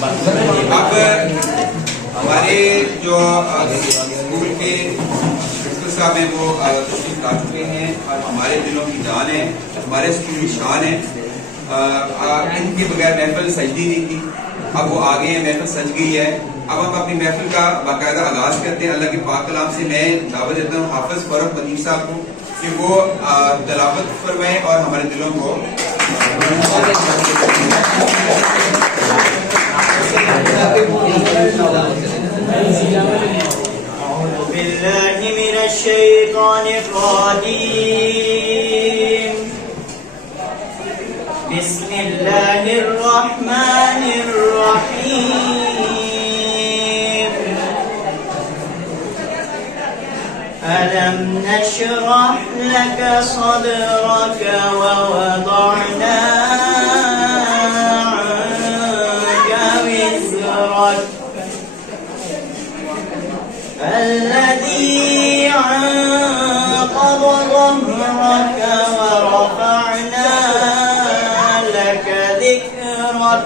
اب ہمارے جو اسکول کے پرنسپل صاحب ہیں وہ تشریف لا چکے ہیں اور ہمارے دلوں کی جان ہے، ہمارے اسکول کی شان ہے. ان کے بغیر محفل سجدی نہیں تھی. اب وہ آگے ہیں، محفل سج گئی ہے. اب ہم اپنی محفل کا باقاعدہ آغاز کرتے ہیں. اللہ کے پاک کلام سے میں دعوت دیتا ہوں حافظ فاروق مدین صاحب کو کہ وہ تلاوت فرمائیں اور ہمارے دلوں کو أعوذ بالله من الشيطان الرجيم. بسم الله الرحمن الرحيم. ألم نشرح لك صدرك ووضعنا عنك وزرك الذي أنقض ظهرك ورفعنا لك ذكرك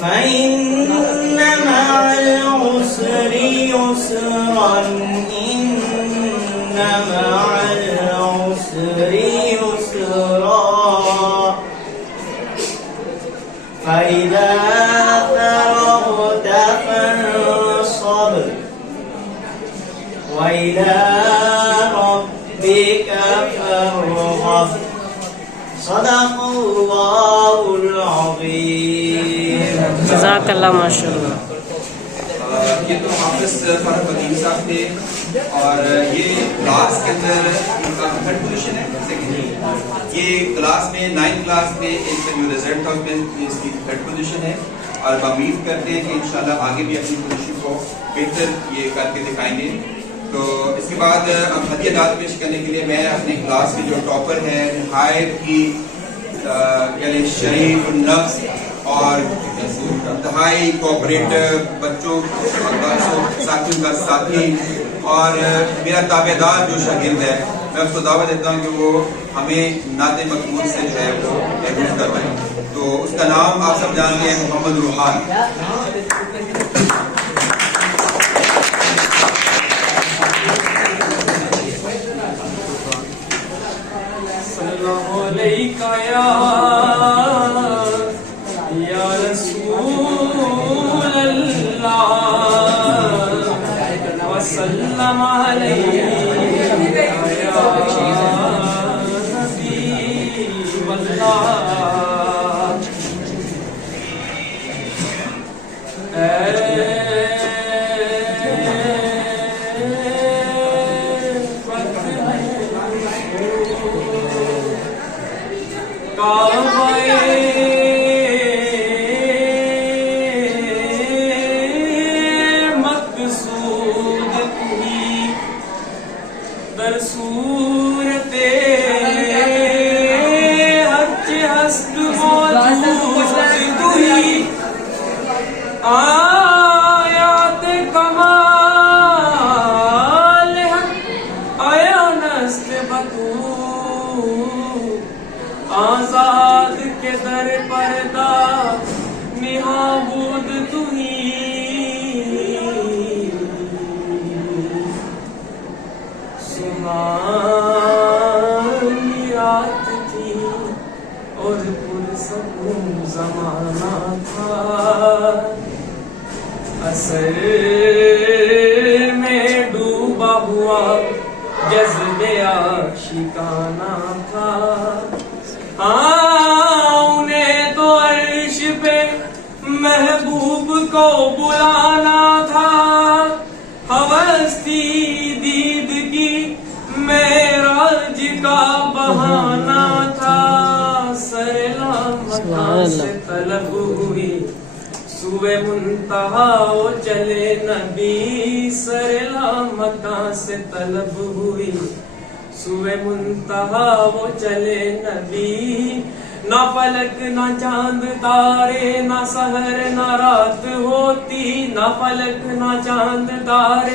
فإن مع العسر يسرا إن مع العسر يسرا فإذا فرغت فانصب وإلى ربك فارغب. صدق الله العظيم. جزاک اللہ ماشاء اللہ. یہ تو حافظ فاروق مدین صاحب تھے اور یہ کلاس کے اندر ان کا تھرڈ پوزیشن ہے. یہ کلاس میں 9 کلاس میں ان کا جو رزلٹ تھا اس میں اس کی تھرڈ پوزیشن ہے اور امید کرتے ہیں کہ انشاءاللہ آگے بھی اپنی پوزیشن کو بہتر یہ کر کے دکھائیں گے. تو اس کے بعد اب ہدیات پیش کرنے کے لیے میں اپنی کلاس کے جو ٹاپر ہیں نہایت کی یعنی شریف النفس اور انتہائی کوآپریٹو بچوں ساتھیوں کا ساتھی اور میرا تابع دار جو شاگرد ہے میں اس کو دعوت دیتا ہوں کہ وہ ہمیں نعت مقبول سے جو ہے وہ محفوظ کروائیں. تو اس کا نام آپ سب جانتے ہیں محمد روحان. یا رسول اللہ وسلم علیک یا حبیب اللہ. آیات کمال آیا نست بطور آزاد کے در پردہ نہابود تھی سبحانی رات تھی اور پرسکون زمانہ تھا. اثر میں ڈوبا ہوا جذبے آشکانہ تھا. انہیں تو عرش پہ محبوب کو بلانا تھا. ہوس تھی دید کی معراج کا بہانہ تھا. سلام سے طلب ہوئی سوئے منتہا وہ چلے نبی. سرلا مکان سے طلب ہوئی سوئے منتہا وہ چلے نبی. نہ فلک نہ چاند تارے نہ سحر نہ رات ہوتی. نہ فلک نہ چاند تارے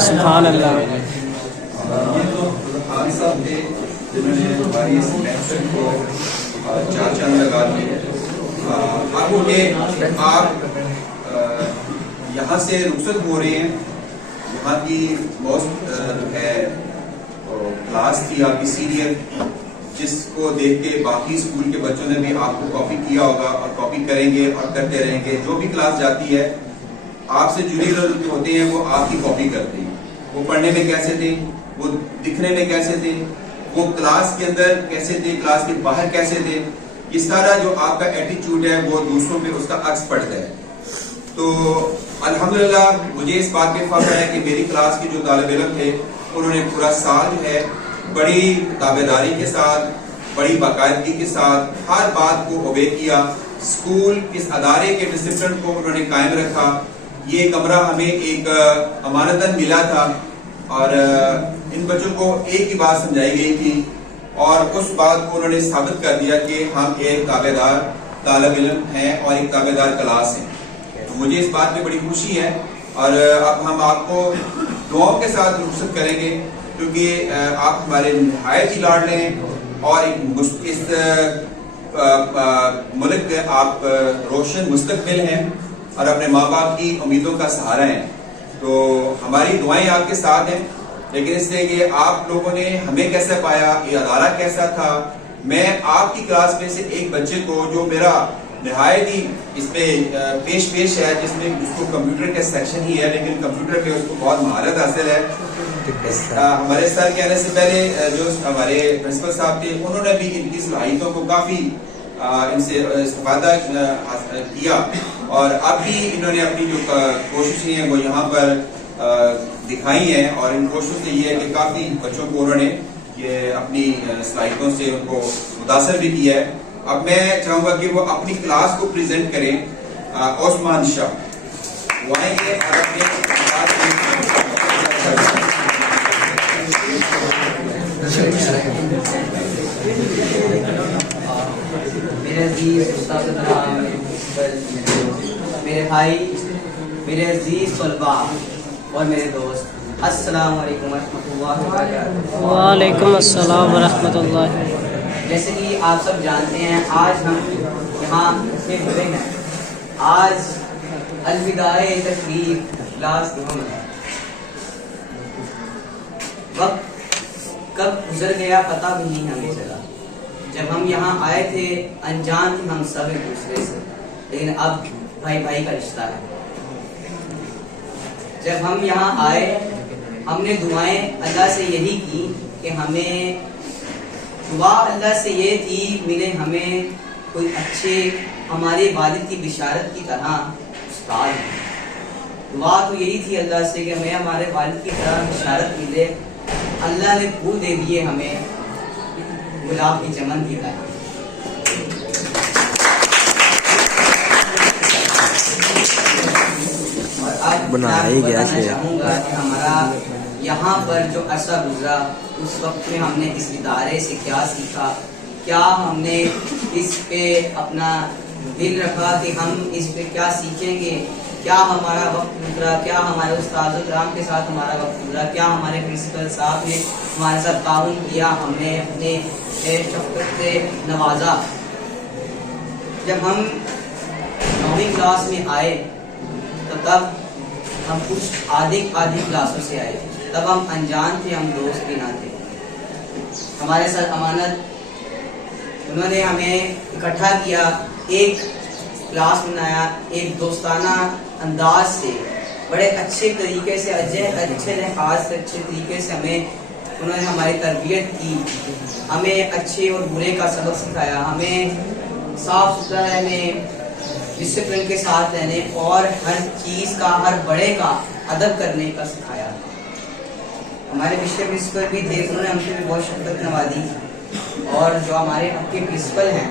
سبحان اللہ. یہ تو خان صاحب تھے جنہوں نے ہماری اس محفل کو چار چاند لگا دیے. اب کہ آپ یہاں سے رخصت ہو رہے ہیں. یہاں کی موسٹ ہے کلاس تھی آپ کی سینئر، جس کو دیکھ کے باقی اسکول کے بچوں نے بھی آپ کو کاپی کیا ہوگا اور کاپی کریں گے اور کرتے رہیں گے. جو بھی کلاس جاتی ہے آپ سے جونیئر ہوتے ہیں وہ آپ کی کاپی کرتے ہیں. وہ پڑھنے میں کیسے تھے، وہ دکھنے میں کیسے تھے، وہ کلاس کے اندر کیسے تھے، کلاس کے باہر کیسے تھے. یہ سارا جو آپ کا ایٹیچیوڈ ہے وہ دوسروں پہ اس کا عکس پڑتا ہے. تو الحمدللہ مجھے اس بات پہ فخر ہے کہ میری کلاس کے جو طالب علم تھے انہوں نے پورا سال جو ہے بڑی تابعداری کے ساتھ، بڑی باقاعدگی کے ساتھ ہر بات کو اوبے کیا. اسکول اس ادارے کے ڈسپلن کو انہوں نے قائم رکھا. یہ کمرہ ہمیں ایک امانتاً ملا تھا اور ان بچوں کو ایک ہی بات سمجھائی گئی تھی اور اس بات کو انہوں نے ثابت کر دیا کہ ہم ایک تابعدار طالب علم ہیں اور ایک تابعدار کلاس ہیں. تو مجھے اس بات میں بڑی خوشی ہے. اور اب ہم آپ کو دعاؤں کے ساتھ رخصت کریں گے کیونکہ آپ ہمارے نہایت ہی لاڈلے ہیں اور اس ملک کے آپ روشن مستقبل ہیں اور اپنے ماں باپ کی امیدوں کا سہارا ہیں. تو ہماری دعائیں آپ کے ساتھ ہیں. لیکن اس لیے کہ آپ لوگوں نے ہمیں کیسا پایا، یہ ادارہ کیسا تھا. میں آپ کی کلاس میں سے ایک بچے کو جو میرا نہایت ہی اس پہ پیش ہے، جس میں اس کو کمپیوٹر کا سیکشن ہی ہے لیکن کمپیوٹر پہ اس کو بہت مہارت حاصل ہے. ہمارے سر کے آنے سے پہلے جو ہمارے پرنسپل صاحب تھے انہوں نے بھی ان کی صلاحیتوں کو کافی ان سے استفادہ کیا اور اب بھی انہوں نے اپنی جو کوششیں ہیں وہ یہاں پر دکھائی ہیں اور ان کوششوں سے یہ ہے کہ کافی بچوں کو انہوں نے یہ اپنی صلاحیتوں سے ان کو متاثر بھی کیا ہے. اب میں چاہوں گا کہ وہ اپنی کلاس کو پریزنٹ کریں. عثمان شاہ وہ آئیں گے اور اپنے میرے عزیز استاد میرے بھائی، میرے عزیز طلباء اور میرے دوست، السلام علیکم ورحمۃ اللہ وبرکاتہ. وعلیکم السلام ورحمۃ اللہ. جیسے کہ آپ سب جانتے ہیں آج ہم یہاں سے جڑے ہیں. آج الوداع تقریب کلاس نوم ہے. وقت کب گزر گیا پتہ بھی نہیں ہمیں چلا. جب ہم یہاں آئے تھے انجان تھے ہم سب ایک دوسرے سے، لیکن اب بھائی بھائی کا رشتہ ہے. جب ہم یہاں آئے ہم نے دعائیں اللہ سے یہی کی کہ ہمیں دعا اللہ سے یہ تھی ملے ہمیں کوئی اچھے ہمارے والد کی بشارت کی طرح استاد. دعا تو یہی تھی اللہ سے کہ ہمیں ہمارے والد کی طرح بشارت ملے. اللہ نے پھول دے دیے ہمیں گلاب کی چمن کی طرح. اور اب میں بتانا چاہوں گا کہ ہمارا یہاں پر جو عرصہ گزرا اس وقت میں ہم نے اس ادارے سے کیا سیکھا، کیا ہم نے اس پہ اپنا دل رکھا کہ ہم اس پہ کیا سیکھیں گے، کیا ہمارا وقت گزرا، کیا ہمارے استاد کرام کے ساتھ ہمارا وقت گزرا، کیا ہمارے پرنسپل صاحب نے ہمارے ساتھ تعاون کیا، ہمیں اپنے شفقت سے نوازا. جب ہم 9ویں کلاس میں آئے تو تب ہم کچھ آدھی کلاسوں سے آئے. تب ہم انجان تھے، ہم دوست بھی نہ تھے. ہمارے ساتھ امانت انہوں نے ہمیں اکٹھا کیا، ایک کلاس بنایا، ایک دوستانہ انداز سے بڑے اچھے طریقے سے اچھے لحاظ سے اچھے طریقے سے ہمیں انہوں نے ہماری تربیت کی، ہمیں اچھے اور برے کا سبق سکھایا، ہمیں صاف ستھرا رہنے، ڈسپلن کے ساتھ رہنے اور ہر چیز کا، ہر بڑے کا ادب کرنے کا سکھایا. ہمارے پچھلے پرنسپل بھی تھے، انہوں نے ہم سے بھی بہت شفقت نوازی، اور جو ہمارے اب کے پرنسپل ہیں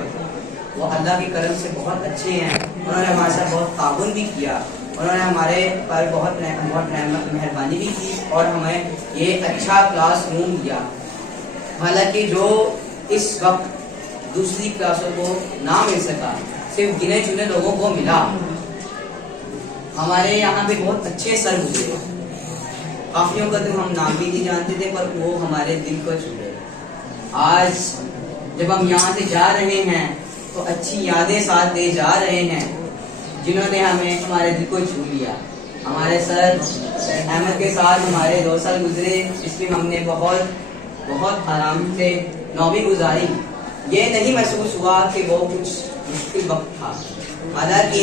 وہ اللہ کے کرم سے بہت اچھے ہیں، انہوں نے ہمارے ساتھ بہت تعاون بھی کیا، انہوں نے ہمارے پر بہت مہربانی بھی کی اور ہمیں یہ اچھا کلاس روم دیا۔ حالانکہ جو اس وقت دوسری کلاسوں کو نہ مل سکا، صرف گنے چنے لوگوں کو ملا۔ ہمارے یہاں پہ بہت اچھے سر گزرے، کافیوں کا تو ہم نام بھی نہیں جانتے تھے، پر وہ ہمارے دل کو چھو گئے۔ آج جب ہم یہاں سے جا رہے ہیں تو اچھی یادیں ساتھ لے جا رہے ہیں، جنہوں نے ہمارے دل کو چھو لیا۔ ہمارے سر احمد کے ساتھ ہمارے 2 سال گزرے، جس میں ہم نے بہت آرام سے 9ویں گزاری۔ یہ نہیں محسوس ہوا کہ وہ کچھ مشکل وقت تھا، حالانکہ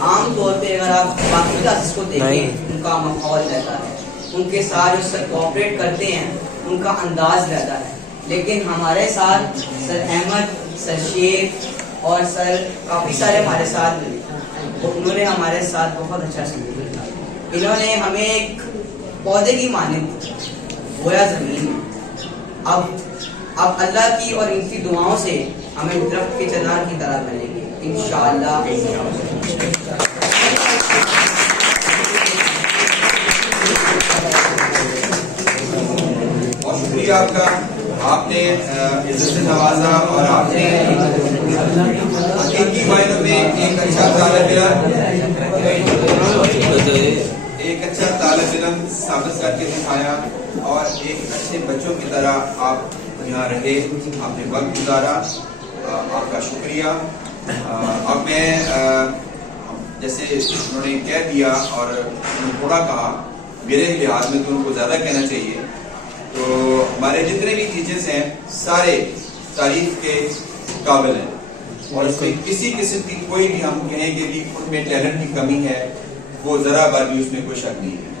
عام طور پہ اگر آپ باقی کلاسز کو دیکھیں ان کا ماحول رہتا ہے، ان کے ساتھ جو سر کوآپریٹ کرتے ہیں ان کا انداز رہتا ہے، لیکن ہمارے ساتھ سر احمد، سر شیخ اور سر کافی سارے ہمارے ساتھ ملے، انہوں نے ہمارے ساتھ بہت اچھا سلوک کیا۔ انہوں نے ہمیں ایک پودے کی مانند بویا زمین میں۔ اب اللہ کی اور ان کی دعاؤں سے ہمیں درخت کے چنار کی طرح ملیں گے انشاءاللہ۔ بہت شکریہ آپ کا، آپ نے عزت سے نوازا اور آپ نے حقیقی معنوں میں ایک اچھا طالب علم ثابت کر کے دکھایا، اور ایک اچھے بچوں کی طرح آپ یہاں رہے، آپ نے وقت گزارا، آپ کا شکریہ۔ اب میں جیسے انہوں نے کہہ دیا اور تھوڑا کہا، میرے لحاظ میں تو ان کو زیادہ کہنا چاہیے، تو ہمارے جتنے بھی ٹیچرز ہیں سارے تعریف کے قابل ہیں، اور اس میں کسی قسم کی کوئی بھی ہم کہیں گے بھی ان میں ٹیلنٹ کی کمی ہے، وہ ذرا بار بھی اس میں کوئی شک نہیں ہے۔